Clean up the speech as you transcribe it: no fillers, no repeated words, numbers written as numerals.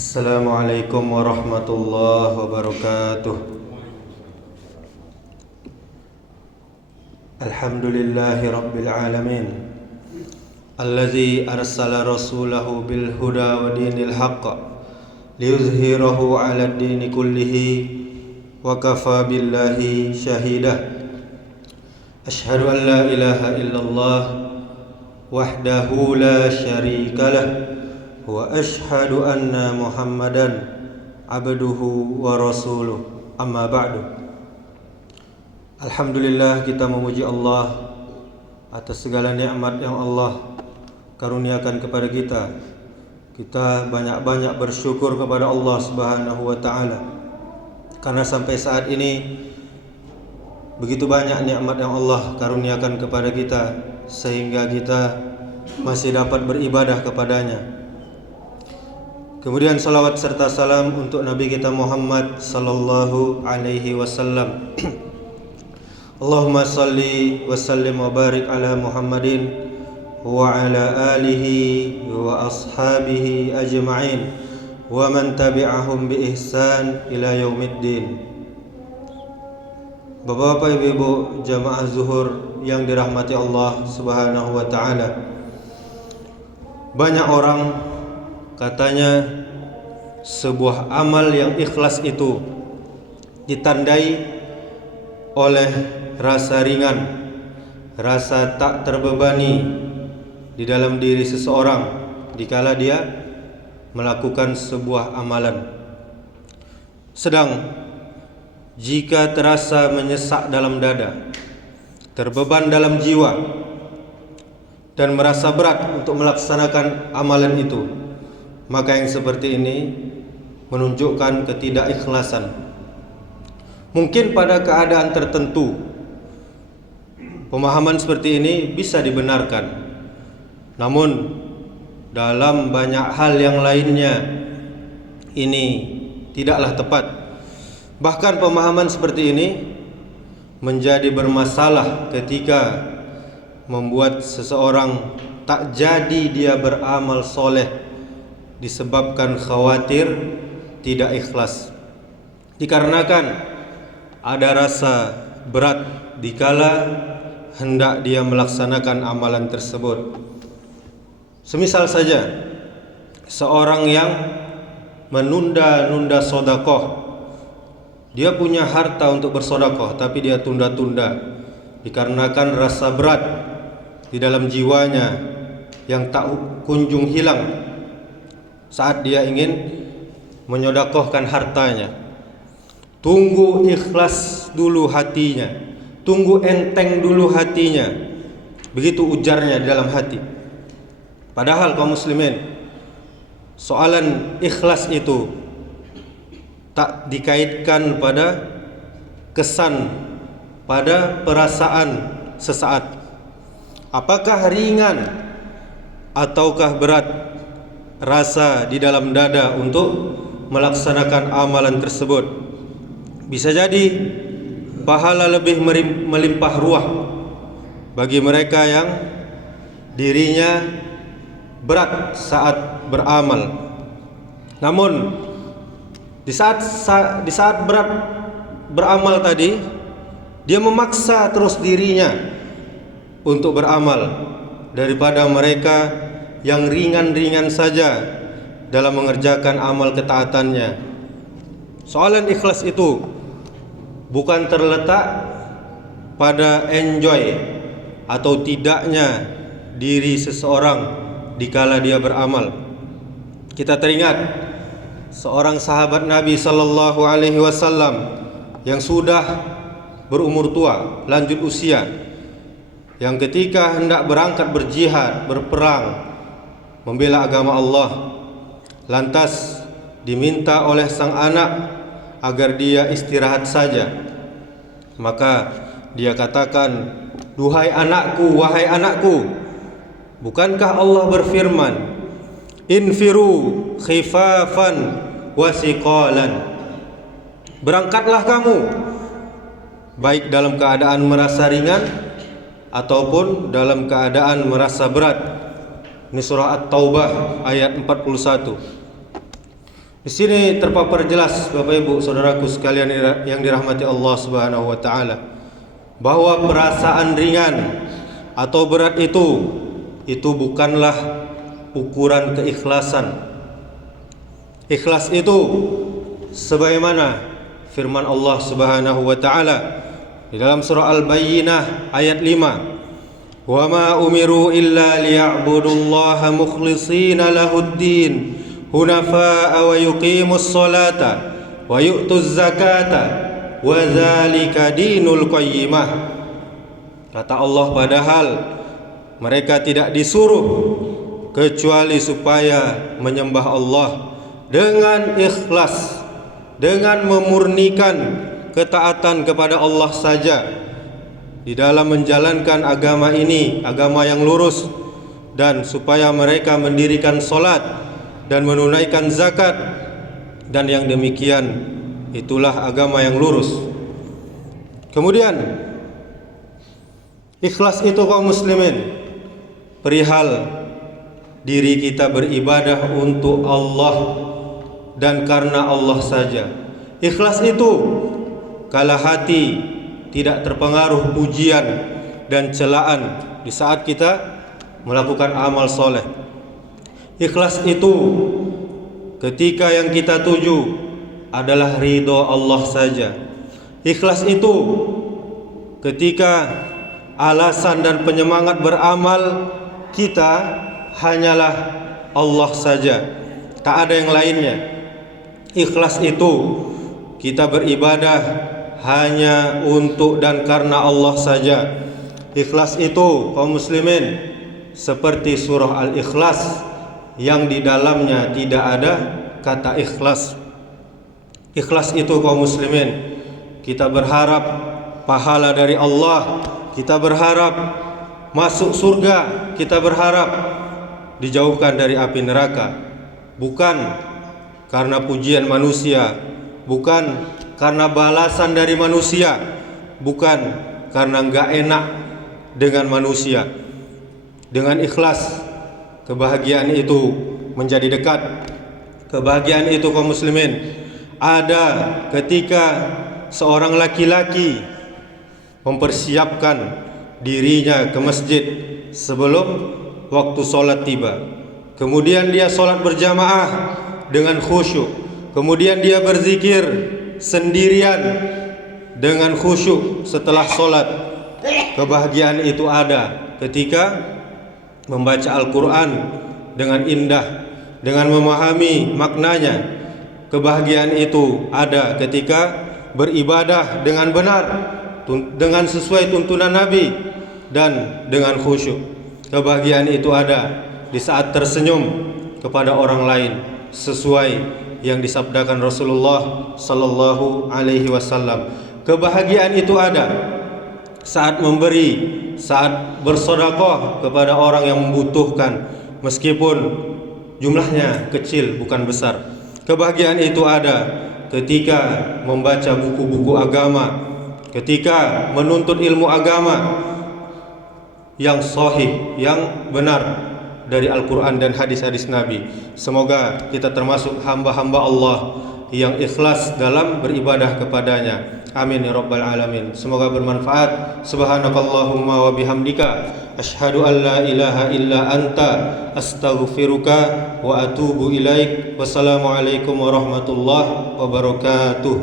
Assalamualaikum warahmatullahi wabarakatuh. Alhamdulillahi rabbil alamin, allazi arsala rasulahu bil huda wa dinil haqq liyuzhirahu 'ala ad-dini kullihi wa kafa billahi shahidah. Ashhadu an la ilaha illallah wahdahu la syarika lah wa ashhadu anna Muhammadan abduhu wa rasuluh. Amma ba'du. Alhamdulillah, kita memuji Allah atas segala nikmat yang Allah karuniakan kepada kita. Kita banyak-banyak bersyukur kepada Allah Subhanahu wa taala, karena sampai saat ini begitu banyak nikmat yang Allah karuniakan kepada kita sehingga kita masih dapat beribadah kepadanya. Kemudian salawat serta salam untuk Nabi kita Muhammad sallallahu alaihi wasallam. Allahumma salli wa sallim wa barik ala Muhammadin wa ala alihi wa ashabihi ajma'in wa man tabi'ahum bi ihsan ila yaumiddin. Bapak-bapak, ibu-ibu jamaah zuhur yang dirahmati Allah Subhanahu wa taala. Banyak orang katanya sebuah amal yang ikhlas itu ditandai oleh rasa ringan, rasa tak terbebani di dalam diri seseorang dikala dia melakukan sebuah amalan. Sedang jika terasa menyesak dalam dada, terbeban dalam jiwa, dan merasa berat untuk melaksanakan amalan itu, maka yang seperti ini menunjukkan ketidakikhlasan. Mungkin pada keadaan tertentu pemahaman seperti ini bisa dibenarkan, namun dalam banyak hal yang lainnya ini tidaklah tepat. Bahkan pemahaman seperti ini menjadi bermasalah ketika membuat seseorang tak jadi dia beramal soleh disebabkan khawatir tidak ikhlas, dikarenakan ada rasa berat dikala hendak dia melaksanakan amalan tersebut. Semisal saja seorang yang menunda-nunda sedekah, dia punya harta untuk bersedekah tapi dia tunda-tunda dikarenakan rasa berat di dalam jiwanya yang tak kunjung hilang saat dia ingin menyodakahkan hartanya. Tunggu ikhlas dulu hatinya, tunggu enteng dulu hatinya, begitu ujarnya di dalam hati. Padahal kaum muslimin, soalan ikhlas itu tak dikaitkan pada kesan, pada perasaan sesaat. Apakah ringan ataukah berat rasa di dalam dada untuk melaksanakan amalan tersebut? Bisa jadi pahala lebih melimpah ruah bagi mereka yang dirinya berat saat beramal. Namun di saat berat beramal tadi, dia memaksa terus dirinya untuk beramal daripada mereka yang ringan-ringan saja dalam mengerjakan amal ketaatannya. Soalan ikhlas itu bukan terletak pada enjoy atau tidaknya diri seseorang dikala dia beramal. Kita teringat seorang sahabat Nabi sallallahu alaihi wasallam yang sudah berumur tua, lanjut usia, yang ketika hendak berangkat berjihad, berperang, membela agama Allah, lantas diminta oleh sang anak agar dia istirahat saja. Maka dia katakan, "Duhai anakku, wahai anakku, bukankah Allah berfirman, infiru khifafan wa siqalan? Berangkatlah kamu baik dalam keadaan merasa ringan ataupun dalam keadaan merasa berat." Ini surah At-Taubah ayat 41. Di sini terpapar jelas Bapak Ibu saudaraku sekalian yang dirahmati Allah Subhanahu wa taala, bahwa perasaan ringan atau berat itu bukanlah ukuran keikhlasan. Ikhlas itu sebagaimana firman Allah Subhanahu wa taala di dalam surah Al-Bayyinah ayat 5, "Wa ma umiru illa liya'budullaha mukhlishina lahud-din hunafa'a wa yuqimus salata wa yu'tuz zakata wa dzalika dinul qayyimah." Kata Allah, padahal mereka tidak disuruh kecuali supaya menyembah Allah dengan ikhlas, dengan memurnikan ketaatan kepada Allah saja di dalam menjalankan agama ini, agama yang lurus, dan supaya mereka mendirikan salat dan menunaikan zakat, dan yang demikian itulah agama yang lurus. Kemudian ikhlas itu kaum muslimin perihal diri kita beribadah untuk Allah dan karena Allah saja. Ikhlas itu kala hati tidak terpengaruh pujian dan celaan di saat kita melakukan amal soleh. Ikhlas itu ketika yang kita tuju adalah ridho Allah saja. Ikhlas itu ketika alasan dan penyemangat beramal kita hanyalah Allah saja, tak ada yang lainnya. Ikhlas itu kita beribadah hanya untuk dan karena Allah saja. Ikhlas itu kaum muslimin seperti surah Al-Ikhlas yang di dalamnya tidak ada kata ikhlas. Ikhlas itu kaum muslimin kita berharap pahala dari Allah, kita berharap masuk surga, kita berharap dijauhkan dari api neraka, bukan karena pujian manusia, bukan karena balasan dari manusia, bukan karena enggak enak dengan manusia. Dengan ikhlas kebahagiaan itu menjadi dekat. Kebahagiaan itu kaum muslimin ada ketika seorang laki-laki mempersiapkan dirinya ke masjid sebelum waktu sholat tiba. Kemudian dia sholat berjamaah dengan khusyuk. Kemudian dia berzikir sendirian dengan khusyuk setelah sholat. Kebahagiaan itu ada ketika membaca Al-Quran dengan indah, dengan memahami maknanya. Kebahagiaan itu ada ketika beribadah dengan benar, dengan sesuai tuntunan Nabi, dan dengan khusyuk. Kebahagiaan itu ada di saat tersenyum kepada orang lain sesuai yang disabdakan Rasulullah sallallahu alaihi wasallam. Kebahagiaan itu ada saat memberi, saat bersedekah kepada orang yang membutuhkan meskipun jumlahnya kecil bukan besar. Kebahagiaan itu ada ketika membaca buku-buku agama, ketika menuntut ilmu agama yang sahih, yang benar dari Al-Quran dan hadis-hadis Nabi. Semoga kita termasuk hamba-hamba Allah yang ikhlas dalam beribadah kepadanya. Amin ya rabbal alamin. Semoga bermanfaat. Subhanakallahumma wa bihamdika asyhadu an la ilaha illa anta astaghfiruka wa atubu ilaik. Wassalamualaikum warahmatullahi wabarakatuh.